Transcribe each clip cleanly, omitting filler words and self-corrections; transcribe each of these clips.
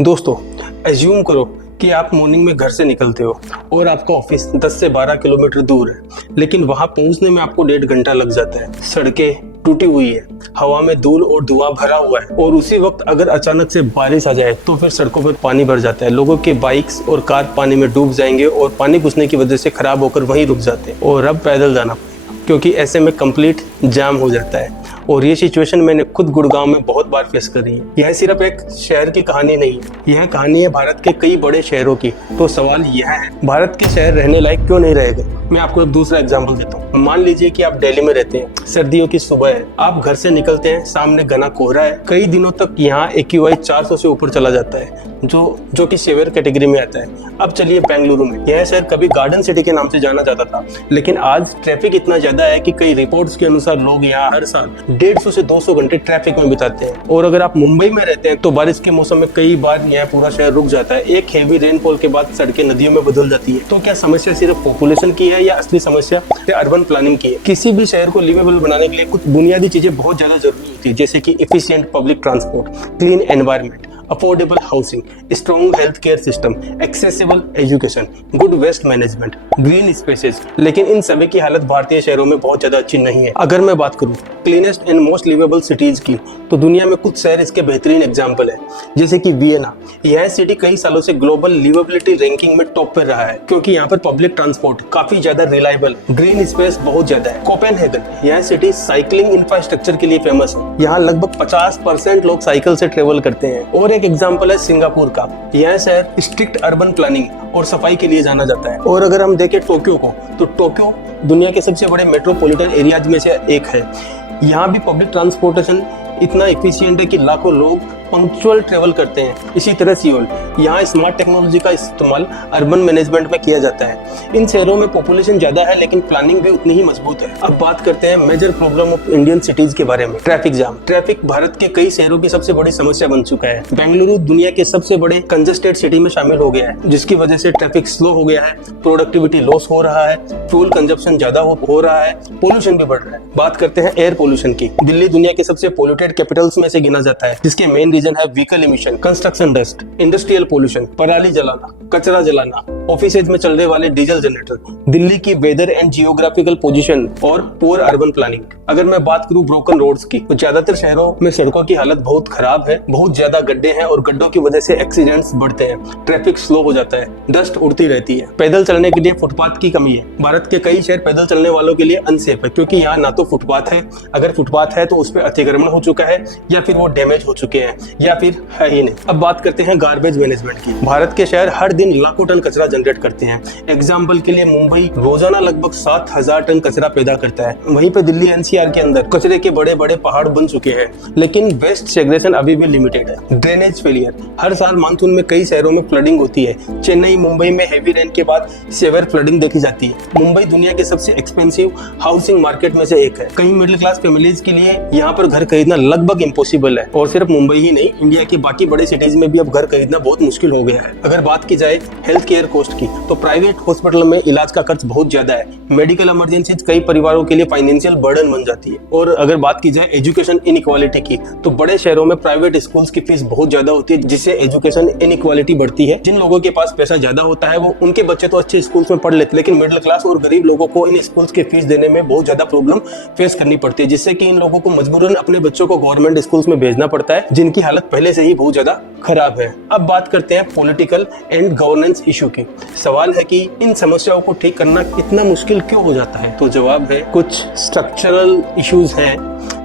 दोस्तों, एज्यूम करो कि आप मॉर्निंग में घर से निकलते हो और आपका ऑफिस 10 से 12 किलोमीटर दूर है, लेकिन वहां पहुंचने में आपको 1.5 घंटा लग जाता है। सड़कें टूटी हुई है, हवा में धूल और धुआं भरा हुआ है और उसी वक्त अगर अचानक से बारिश आ जाए तो फिर सड़कों पर पानी भर जाता है। लोगों के बाइक्स और कार पानी में डूब जाएंगे और पानी घुसने की वजह से खराब होकर वहीं रुक जाते हैं और अब पैदल जाना पड़ेगा क्योंकि ऐसे में कंप्लीट जाम हो जाता है। और ये सिचुएशन मैंने खुद गुड़गांव में बहुत बार फेस करी है। यह सिर्फ एक शहर की कहानी नहीं है, यह कहानी है भारत के कई बड़े शहरों की। तो सवाल यह है, भारत के शहर रहने लायक क्यों नहीं रह गए? मैं आपको एक दूसरा एग्जांपल देता हूँ। मान लीजिए कि आप दिल्ली में रहते हैं, सर्दियों की सुबह है, आप घर से निकलते हैं, सामने घना कोहरा है, कई दिनों तक यहाँ AQI 400 से ऊपर चला जाता है, जो कि सीवियर कैटेगरी में आता है। अब चलिए बेंगलुरु में, यह शहर कभी गार्डन सिटी के नाम से जाना जाता था, लेकिन आज ट्रैफिक इतना ज्यादा है कि कई रिपोर्ट्स के अनुसार लोग यहाँ हर साल 150 से 200 घंटे ट्रैफिक में बिताते हैं। और अगर आप मुंबई में रहते हैं तो बारिश के मौसम में कई बार यह पूरा शहर रुक जाता है। एक हेवी रेनफॉल के बाद सड़कें नदियों में बदल जाती है। तो क्या समस्या सिर्फ पॉपुलेशन की है या असली समस्या अर्बन प्लानिंग की है? किसी भी शहर को लिवेबल बनाने के लिए कुछ बुनियादी चीजें बहुत ज्यादा जरूरी होती है, जैसे कि efficient public transport, clean environment, affordable housing, strong health care system, accessible education, good waste management, green spaces. लेकिन इन सभी की हालत भारतीय शहरों में बहुत ज्यादा अच्छी नहीं है। अगर मैं बात करूं cleanest and most liveable cities की, तो दुनिया में कुछ शहर इसके बेहतरीन एग्जाम्पल है, जैसे कि वियना। यह सिटी कई सालों से ग्लोबल लिवेबिलिटी रैंकिंग में टॉप पर रहा है क्योंकि यहाँ पर पब्लिक ट्रांसपोर्ट काफी ज्यादा रिलायबल, ग्रीन स्पेस बहुत ज्यादा है। कोपेनहेगन, यह सिटी साइकिलिंग इंफ्रास्ट्रक्चर के लिए फेमस है। यहाँ लगभग 50% लोग साइकिल से ट्रेवल करते हैं। और एक एग्जाम्पल है सिंगापुर का। यह शहर स्ट्रिक्ट अर्बन प्लानिंग और सफाई के लिए जाना जाता है। और अगर हम देखें टोक्यो को, तो टोक्यो दुनिया के सबसे बड़े मेट्रोपॉलिटन एरियाज में से एक है। यहाँ भी पब्लिक ट्रांसपोर्टेशन इतना एफिशिएंट है कि लाखों लोग पंक्चुअल ट्रेवल करते हैं। इसी तरह सियोल, यहाँ स्मार्ट टेक्नोलॉजी का इस्तेमाल अर्बन मैनेजमेंट में किया जाता है। इन शहरों में पॉपुलेशन ज्यादा है लेकिन प्लानिंग भी उतनी ही मजबूत है। अब बात करते हैं major problem of Indian cities के बारे में। Traffic jam. ट्रैफिक भारत के कई शहरों की सबसे बड़ी समस्या बन चुका है। बेंगलुरु दुनिया के सबसे बड़े कंजस्टेड सिटी में शामिल हो गया है, जिसकी वजह से ट्रैफिक स्लो हो गया है, प्रोडक्टिविटी लॉस हो रहा है, फ्यूल कंजप्शन ज्यादा हो रहा है, पोल्यूशन भी बढ़ रहा है। बात करते हैं एयर पोल्यूशन की। दिल्ली दुनिया के सबसे पोल्यूटेड कैपिटल्स में से गिना जाता है, जिसके मेन रीजन है vehicle emission, construction dust, industrial pollution, पराली जलाना, कचरा जलाना, ऑफिसेज में चलने वाले डीजल जनरेटर, दिल्ली की वेदर एंड जियोग्राफिकल पोजीशन और पुअर अर्बन प्लानिंग। अगर मैं बात करूं ब्रोकन रोड्स की, तो ज्यादातर शहरों में सड़कों की हालत बहुत खराब है, बहुत ज्यादा गड्ढे हैं और गड्ढों की वजह से एक्सीडेंट्स बढ़ते हैं, ट्रैफिक स्लो हो जाता है, डस्ट उड़ती रहती है। पैदल चलने के लिए फुटपाथ की कमी है। भारत के कई शहर पैदल चलने वालों के लिए अनसेफ है क्योंकि यहाँ ना तो फुटपाथ है, अगर फुटपाथ है तो उस पर अतिक्रमण हो चुका है या फिर वो डैमेज हो चुके हैं या फिर है ही नहीं। अब बात करते हैं गार्बेज मैनेजमेंट की। भारत के शहर हर दिन लाखों टन कचरा जनरेट करते हैं। एग्जाम्पल के लिए मुंबई रोजाना लगभग 7000 टन कचरा पैदा करता है। वहीं पे दिल्ली NCR के अंदर कचरे के बड़े बड़े पहाड़ बन चुके हैं, लेकिन वेस्ट सेग्रेगेशन अभी भी लिमिटेड है। Drainage failure. हर साल मानसून में कई शहरों में फ्लडिंग होती है। चेन्नई, मुंबई में हेवी रेन के बाद सेवियर फ्लडिंग देखी जाती है। मुंबई दुनिया के सबसे एक्सपेंसिव हाउसिंग मार्केट में से एक है। कई मिडिल क्लास फैमिलीज के लिए यहाँ पर घर खरीदना लगभग इम्पॉसिबल है। और सिर्फ मुंबई ही नहीं, इंडिया के बाकी बड़े सिटीज में भी अब घर खरीदना बहुत मुश्किल हो गया है। अगर बात की जाए हेल्थ केयर कॉस्ट की, तो प्राइवेट हॉस्पिटल में इलाज का खर्च बहुत ज्यादा है। मेडिकल इमरजेंसी कई परिवारों के लिए फाइनेंशियल बर्डन बन जाती है। और अगर बात की जाए एजुकेशन इनइक्वालिटी की, तो बड़े शहरों में प्राइवेट स्कूल्स की फीस बहुत ज्यादा होती है, जिससे एजुकेशन इनइक्वालिटी बढ़ती है। जिन लोगों के पास पैसा ज्यादा होता है वो उनके बच्चे तो अच्छे स्कूल्स में पढ़ लेते हैं, लेकिन मिडिल क्लास और गरीब लोगों को इन स्कूल्स की फीस देने में बहुत ज्यादा प्रॉब्लम फेस करनी पड़ती है, जिससे कि इन लोगों को मजबूरन अपने बच्चों को गवर्नमेंट स्कूल्स में भेजना पड़ता है, जिनकी हालत पहले से ही बहुत ज्यादा खराब है। अब बात करते हैं पॉलिटिकल एंड गवर्नेंस इशू की। सवाल है कि इन समस्याओं को ठीक करना इतना मुश्किल क्यों हो जाता है? तो जवाब है, कुछ स्ट्रक्चरल इश्यूज हैं,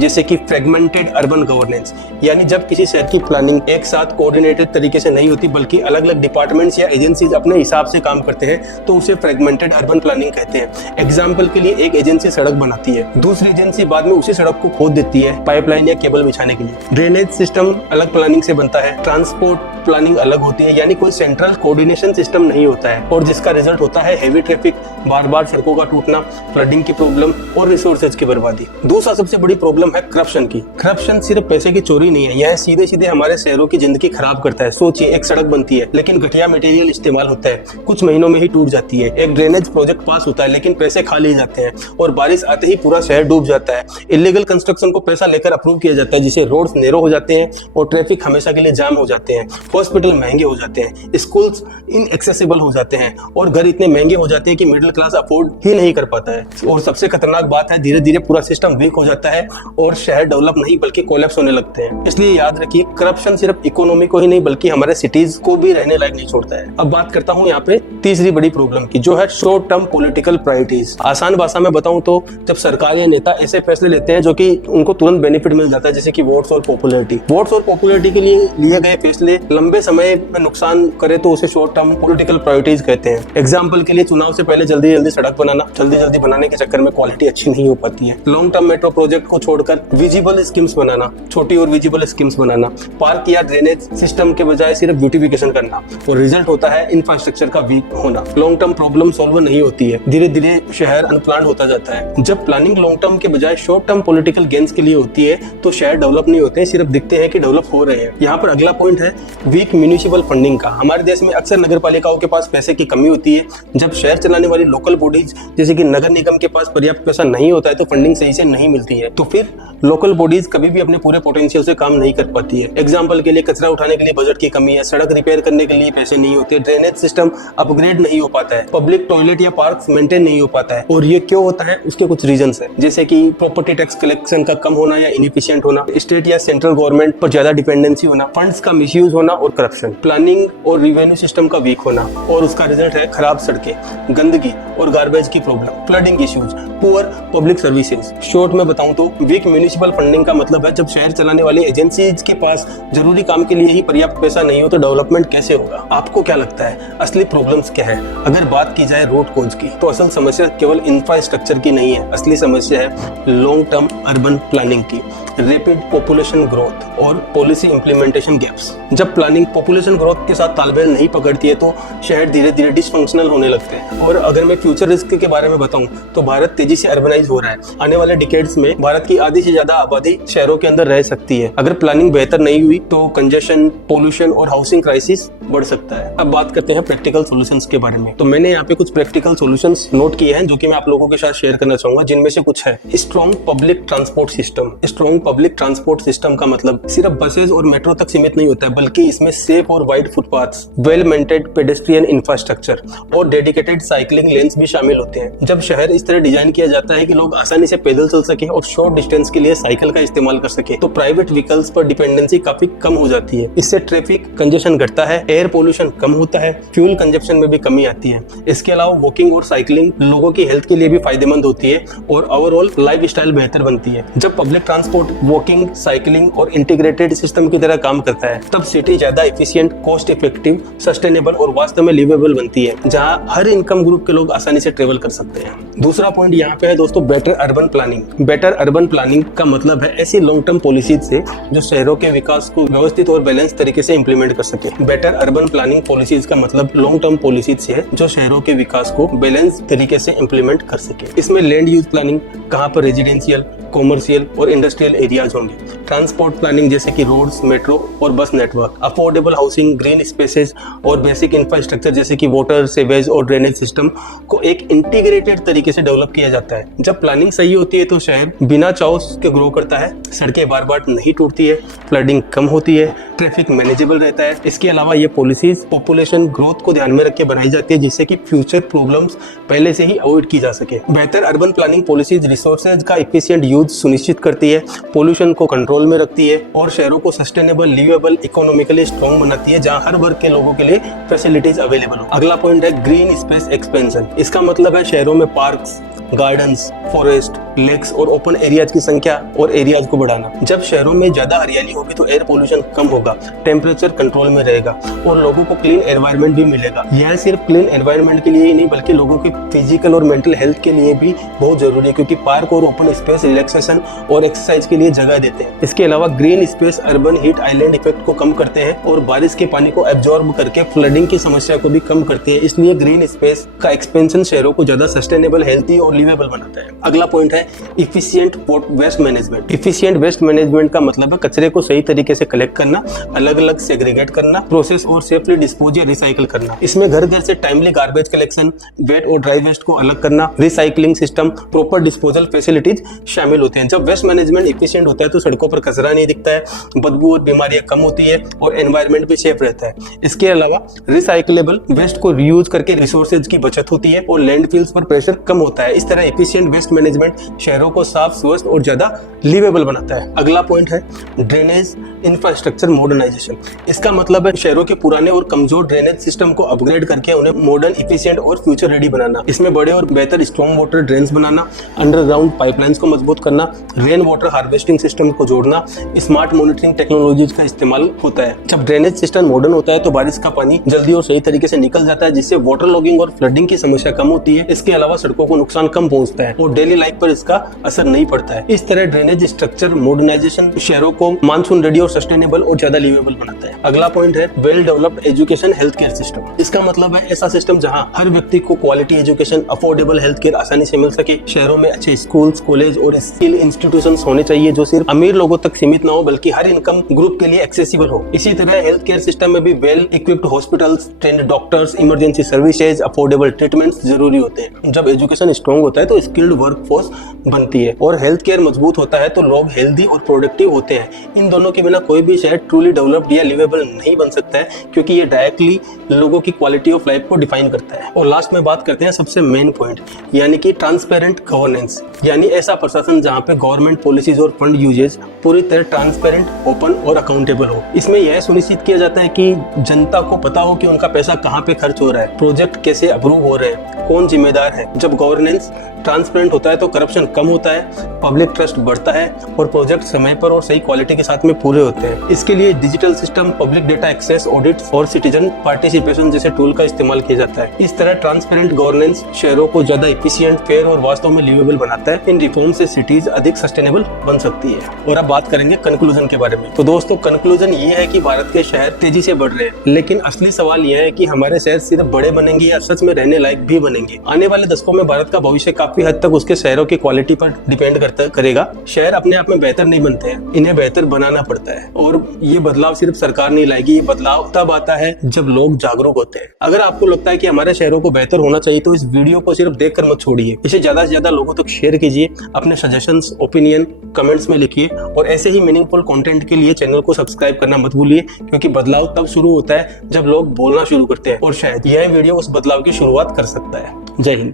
जैसे कि फ्रेगमेंटेड अर्बन गवर्नेंस, यानी जब किसी शहर की प्लानिंग एक साथ कोऑर्डिनेटेड तरीके से नहीं होती बल्कि अलग अलग डिपार्टमेंट्स या एजेंसीज अपने हिसाब से काम करते हैं, तो उसे फ्रेगमेंटेड अर्बन प्लानिंग कहते हैं। एग्जाम्पल के लिए एक एजेंसी सड़क बनाती है, दूसरी एजेंसी बाद में उसी सड़क को खोद देती है पाइपलाइन या केबल बिछाने के लिए। ड्रेनेज सिस्टम अलग प्लानिंग से बनता है, ट्रांसपोर्ट प्लानिंग अलग होती है, यानी कोई सेंट्रल कोऑर्डिनेशन सिस्टम नहीं होता है, और जिसका रिजल्ट होता है हेवी ट्रैफिक, बार बार सड़कों का टूटना, फ्लडिंग की प्रॉब्लम और रिसोर्सेज की बर्बादी। दूसरा सबसे बड़ी प्रॉब्लम प्रॉब्लम है करप्शन की। करप्शन सिर्फ पैसे की चोरी नहीं है, यह सीधे सीधे हमारे शहरों की जिंदगी खराब करता है। सोचिए, एक सड़क बनती है लेकिन घटिया मटेरियल इस्तेमाल होता है, कुछ महीनों में ही टूट जाती है। एक ड्रेनेज प्रोजेक्ट पास होता है लेकिन पैसे खा लिए जाते हैं और बारिश आते ही पूरा शहर डूब जाता है। इलीगल कंस्ट्रक्शन को पैसा लेकर अप्रूव किया जाता है, जिससे रोड्स नैरो हो जाते हैं और ट्रैफिक हमेशा के लिए जाम हो जाते हैं। हॉस्पिटल महंगे हो जाते हैं, स्कूल्स इनएक्सेसिबल हो जाते हैं और घर इतने महंगे हो जाते हैं कि मिडिल क्लास अफोर्ड ही नहीं कर पाता है। और सबसे खतरनाक बात है, धीरे धीरे पूरा सिस्टम वीक हो जाता है और शहर डेवलप नहीं बल्कि कोलैप्स होने लगते हैं। इसलिए याद रखिए, करप्शन सिर्फ इकोनॉमी को ही नहीं बल्कि हमारे सिटीज को भी रहने लायक नहीं छोड़ता है। अब बात करता हूँ यहाँ पे तीसरी बड़ी प्रॉब्लम की, जो है शॉर्ट टर्म पॉलिटिकल प्रायोरिटीज। आसान भाषा में बताऊं तो जब सरकार या नेता ऐसे फैसले लेते हैं जो कि उनको तुरंत बेनिफिट मिल जाता है, जैसे कि वोट्स और पॉपुलैरिटी के लिए लिए गए फैसले लंबे समय में नुकसान करे तो उसे शॉर्ट टर्म पॉलिटिकल प्रायोरिटीज कहते हैं। एग्जाम्पल के लिए, चुनाव से पहले जल्दी जल्दी सड़क बनाना, जल्दी बनाने के चक्कर में क्वालिटी अच्छी नहीं हो पाती है। लॉन्ग टर्म मेट्रो प्रोजेक्ट को छोड़कर विजिबल स्कीम्स बनाना, छोटी और विजिबल स्कीम्स बनाना, पार्क या ड्रेनेज सिस्टम के बजाय सिर्फ ब्यूटिफिकेशन करना, और रिजल्ट होता है इंफ्रास्ट्रक्चर का वीक होना। लॉन्ग टर्म प्रॉब्लम सॉल्व नहीं होती है, धीरे धीरे शहर अनप्लान्ड होता जाता है। जब प्लानिंग लॉन्ग टर्म के बजाय शॉर्ट टर्म पॉलिटिकल गेन्स के लिए होती है तो शहर डेवलप नहीं होते, सिर्फ दिखते हैं कि डेवलप हो रहे हैं। यहाँ पर अगला पॉइंट है वीक म्यूनिसिपल फंडिंग का। हमारे देश में अक्सर नगर पालिकाओं के पास पैसे की कमी होती है। जब शहर चलाने वाली लोकल बॉडीज जैसे कि नगर निगम के पास पर्याप्त पैसा नहीं होता है तो फंडिंग सही से नहीं मिलती है, तो फिर लोकल बॉडीज कभी भी अपने पूरे पोटेंशियल से काम नहीं कर पाती है। एग्जाम्पल के लिए, कचरा उठाने के लिए बजट की कमी है, सड़क रिपेयर करने के लिए पैसे नहीं होते, ड्रेनेज सिस्टम अपग्रेड नहीं हो पाता है, पब्लिक टॉयलेट या पार्क मेंटेन नहीं हो पाता है। और ये क्यों होता है, उसके कुछ रीजंस है, जैसे कि प्रॉपर्टी टैक्स कलेक्शन का कम होना या इनएफिशिएंट होना, स्टेट या सेंट्रल गवर्नमेंट पर ज्यादा डिपेंडेंसी होना, फंड्स का मिसयूज होना और करप्शन, प्लानिंग और रेवेन्यू सिस्टम का वीक होना। और उसका रिजल्ट है खराब सड़कें, गंदगी और गार्बेज की problem, flooding issues, poor public services. Short में बताऊं तो वीक म्यूनिसिपल फंडिंग का मतलब है जब शहर चलाने वाली एजेंसीज के पास जरूरी काम के लिए ही पर्याप्त पैसा नहीं हो तो डेवलपमेंट कैसे होगा। आपको क्या लगता है असली प्रॉब्लम्स क्या है? अगर बात की जाए रूट कॉज की तो असल समस्या केवल इंफ्रास्ट्रक्चर की नहीं है, असली समस्या है लॉन्ग टर्म अर्बन प्लानिंग की, रैपिड पॉपुलेशन ग्रोथ और पॉलिसी इंप्लीमेंटेशन गैप्स। जब प्लानिंग पॉपुलेशन ग्रोथ के साथ तालमेल नहीं पकड़ती है तो शहर धीरे धीरे डिसफंक्शनल होने लगते हैं। और अगर मैं फ्यूचर रिस्क के बारे में बताऊं तो भारत तेजी से अर्बनाइज हो रहा है। आने वाले डिकेड्स में भारत की आधी से ज्यादा आबादी शहरों के अंदर रह सकती है। अगर प्लानिंग बेहतर नहीं हुई तो कंजेशन, पोल्यूशन और हाउसिंग क्राइसिस बढ़ सकता है। अब बात करते हैं प्रैक्टिकल सॉल्यूशंस के बारे में। तो मैंने यहाँ पे कुछ प्रैक्टिकल सॉल्यूशंस नोट किए हैं जो कि मैं आप लोगों के साथ शेयर करना चाहूंगा, जिनमें से कुछ है strong public transport system. Strong public transport system का मतलब सिर्फ बसेस और मेट्रो तक सीमित नहीं होता है, बल्कि इसमें सेफ और wide footpaths, well maintained pedestrian infrastructure और डेडिकेटेड साइकिलिंग लेन्स भी शामिल होते हैं। जब शहर इस तरह डिजाइन किया जाता है कि लोग आसानी से पैदल चल सके और शॉर्ट डिस्टेंस के लिए साइकिल का इस्तेमाल कर सके तो प्राइवेट व्हीकल्स पर डिपेंडेंसी काफी कम हो जाती है। इससे ट्रैफिक कंजेशन घटता है, एयर पोल्यूशन कम होता है, फ्यूल कंजप्शन में भी कमी आती है। इसके अलावा वॉकिंग और साइकिलिंग लोगों की हेल्थ के लिए भी फायदेमंद होती है और ओवरऑल लाइफ स्टाइल बेहतर बनती है। जब पब्लिक ट्रांसपोर्ट वॉकिंग, साइकिलिंग और इंटीग्रेटेड सिस्टम की तरह काम करता है तब सिटी ज्यादा एफिशिएंट, कॉस्ट इफेक्टिव, सस्टेनेबल और वास्तव में लिवेबल बनती है, जहां हर इनकम ग्रुप के लोग आसानी से ट्रेवल कर सकते हैं। दूसरा पॉइंट यहाँ पे है दोस्तों, better urban planning. Better urban planning का मतलब है ऐसी लॉन्ग टर्म पॉलिसीज से जो शहरों के विकास को व्यवस्थित और बैलेंस तरीके से इंप्लीमेंट कर सके। बेटर अर्बन प्लानिंग पॉलिसीज का मतलब लॉन्ग टर्म पॉलिसीज से है जो शहरों के विकास को बैलेंस तरीके से इंप्लीमेंट कर सके। इसमें लैंड यूज प्लानिंग, कहाँ पर रेजिडेंशियल, कॉमर्शियल और इंडस्ट्रियल एरियाज होंगे, ट्रांसपोर्ट प्लानिंग जैसे कि रोड्स, मेट्रो और बस network, affordable housing, green spaces और बेसिक इंफ्रास्ट्रक्चर जैसे कि वाटर, सीवेज और ड्रेनेज सिस्टम को एक इंटीग्रेटेड तरीके से डेवलप किया जाता है। जब प्लानिंग सही होती है तो शहर बिना चाओस के ग्रो करता है, सड़कें बार बार नहीं टूटती है, फ्लडिंग कम होती है, ट्रैफिक मैनेजेबल रहता है। इसके अलावा ये पॉलिसीज पॉपुलेशन ग्रोथ को ध्यान में रख के बनाई जाती है जिससे कि फ्यूचर प्रॉब्लम्स पहले से ही अवॉइड की जा सके। बेहतर अर्बन प्लानिंग पॉलिसीज रिसोर्सेज का एफिशिएंट यूज सुनिश्चित करती है, पोल्यूशन को कंट्रोल में रखती है और शहरों को सस्टेनेबल, लिवेबल, इकोनॉमिकली स्ट्रॉन्ग बनाती है जहां हर वर्ग के लोगों के लिए फैसिलिटीज अवेलेबल हो। अगला पॉइंट है ग्रीन स्पेस एक्सपेंशन। इसका मतलब है शहरों में पार्क्स, गार्डन्स, फॉरेस्ट, लेक्स और ओपन एरियाज की संख्या और एरियाज को बढ़ाना। जब शहरों में ज्यादा हरियाली होगी तो एयर पोल्यूशन कम होगा, टेम्परेचर कंट्रोल में रहेगा और लोगों को क्लीन एनवायरनमेंट भी मिलेगा। यह सिर्फ क्लीन एनवायरनमेंट के लिए ही नहीं बल्कि लोगों की फिजिकल और मेंटल हेल्थ के लिए भी बहुत जरूरी है, क्योंकि पार्क और ओपन स्पेस रिलैक्सेशन और एक्सरसाइज के लिए जगह देते हैं। इसके अलावा green space urban heat island effect को कम करते हैं और बारिश के पानी को एब्जॉर्ब करके फ्लडिंग की समस्या को भी कम करते हैं। इसलिए ग्रीन स्पेस का एक्सपेंशन शहरों को ज्यादा सस्टेनेबल, हेल्थी और लिवेबल बनाता है। अगला पॉइंट है है efficient waste management. Efficient waste management का मतलब है कचरे को सही तरीके से कलेक्ट करना, अलग अलग सेग्रीगेट करना, प्रोसेस और सेफली डिस्पोज या रिसाइकल करना। इसमें घर घर से टाइमली गार्बेज कलेक्शन, वेट और ड्राई वेस्ट को अलग करना, recycling system, proper disposal facilities शामिल होते हैं। जब वेस्ट मैनेजमेंट इफिशिएंट होता है तो सड़कों पर कचरा नहीं दिखता है, बदबू और बीमारियां कम होती है और एनवायरनमेंट भी सेफ रहता है। इसके अलावा रिसाइकलेबल वेस्ट को रीयूज करके रिसोर्सेज की बचत होती है और लैंडफिल्स पर प्रेशर कम होता है। इस तरह एफिशिएंट वेस्ट मैनेजमेंट शहरों को साफ, स्वस्थ और ज्यादा लिवेबल बनाता है। अगला पॉइंट है ड्रेनेज इंफ्रास्ट्रक्चर मॉडर्नाइजेशन। इसका मतलब है शहरों के पुराने और कमजोर ड्रेनेज सिस्टम को अपग्रेड करके उन्हें मॉडर्न, इफिशिएंट और फ्यूचर रेडी बनाना। इसमें बड़े और बेहतर स्ट्रॉन्ग वाटर ड्रेन्स बनाना, अंडरग्राउंड पाइपलाइंस को मजबूत करना, रेन वाटर हार्वेस्टिंग सिस्टम को जोड़ना, स्मार्ट मॉनिटरिंग टेक्नोलॉजीज का इस्तेमाल होता है। जब ड्रेनेज सिस्टम मॉडर्न होता है तो बारिश का पानी जल्दी और सही तरीके से निकल जाता है, जिससे वाटर लॉगिंग और फ्लडिंग की समस्या कम होती है। इसके अलावा सड़कों को नुकसान कम पहुंचता है और डेली लाइफ पर इसका असर नहीं पड़ता है। इस तरह ड्रेनेज स्ट्रक्चर मॉडर्नाइजेशन शहरों को मानसून रेडी और सस्टेनेबल और ज्यादा लिवेबल बनाता है। अगला पॉइंट है well developed education health care system. इसका मतलब है ऐसा सिस्टम जहां हर व्यक्ति को quality education, affordable health care आसानी से मिल सके। शहरों में अच्छे स्कूल्स, कॉलेज और स्किल इंस्टीट्यूशंस होने चाहिए जो सिर्फ अमीर लोगों तक सीमित ना हो बल्कि हर इनकम ग्रुप के लिए एक्सेसिबल हो। इसी तरह हेल्थ केयर सिस्टम में भी well equipped hospitals, trained doctors, emergency services, affordable treatments जरूरी होते हैं। जब एजुकेशन स्ट्रॉन्ग होता है तो स्किल्ड वर्कफोर्स बनती है और हेल्थ केयर मजबूत होता है तो लोग हेल्दी और प्रोडक्टिव होते हैं। इन दोनों के बिना कोई भी शहर ट्रूली डेवलप्ड या लिवेबल नहीं बन सकता है, क्योंकि ये डायरेक्टली लोगों की क्वालिटी ऑफ लाइफ को डिफाइन करता है। और लास्ट में बात करते हैं सबसे मेन पॉइंट, यानी कि ट्रांसपेरेंट गवर्नेंस, यानी ऐसा प्रशासन जहां पे गवर्नमेंट पॉलिसीज और फंड यूजेज पूरी तरह ट्रांसपेरेंट, ओपन और अकाउंटेबल हो। इसमें यह सुनिश्चित किया जाता है कि जनता को पता हो कि उनका पैसा कहाँ पे खर्च हो रहा है, प्रोजेक्ट कैसे अप्रूव हो रहे हैं, कौन जिम्मेदार है। जब गवर्नेंस ट्रांसपेरेंट होता है तो करप्शन कम होता है, पब्लिक ट्रस्ट बढ़ता है और प्रोजेक्ट समय पर और सही क्वालिटी के साथ में पूरे होते हैं। इसके लिए digital system, public data access, audits और सिटीजन पार्टिसिपेशन जैसे टूल का इस्तेमाल किया जाता है। इस तरह ट्रांसपेरेंट गवर्नेंस शहरों को ज्यादा इफिशिएंट, फेयर और वास्तव में लिवेबल बनाता है। इन रिफॉर्म से सिटीज अधिक सस्टेनेबल बन सकती है। और अब बात करेंगे कंक्लूजन के बारे में। तो दोस्तों, कंक्लूजन ये है कि भारत के शहर तेजी से बढ़ रहे हैं, लेकिन असली सवाल यह है कि हमारे शहर सिर्फ बड़े बनेंगे या सच में रहने लायक भी बनेंगे। आने वाले दशकों में भारत का भविष्य काफी हद तक उसके शहरों की क्वालिटी पर डिपेंड करेगा। शहर अपने आप में बेहतर नहीं बनते हैं, इन्हें बेहतर बनाना पड़ता है। और ये बदलाव सिर्फ सरकार नहीं लाएगी, ये बदलाव तब आता है जब लोग जागरूक होते हैं। अगर आपको लगता है कि हमारे शहरों को बेहतर होना चाहिए तो इस वीडियो को सिर्फ देखकर मत छोड़िए, इसे ज्यादा से ज्यादा लोगों तक शेयर कीजिए, अपने सजेशंस, ओपिनियन कमेंट्स में लिखिए और ऐसे ही मीनिंगफुल कंटेंट के लिए चैनल को सब्सक्राइब करना मत भूलिए, क्योंकि बदलाव तब शुरू होता है जब लोग बोलना शुरू करते हैं और शायद यह वीडियो उस बदलाव की शुरुआत कर सकता है। जय हिंद।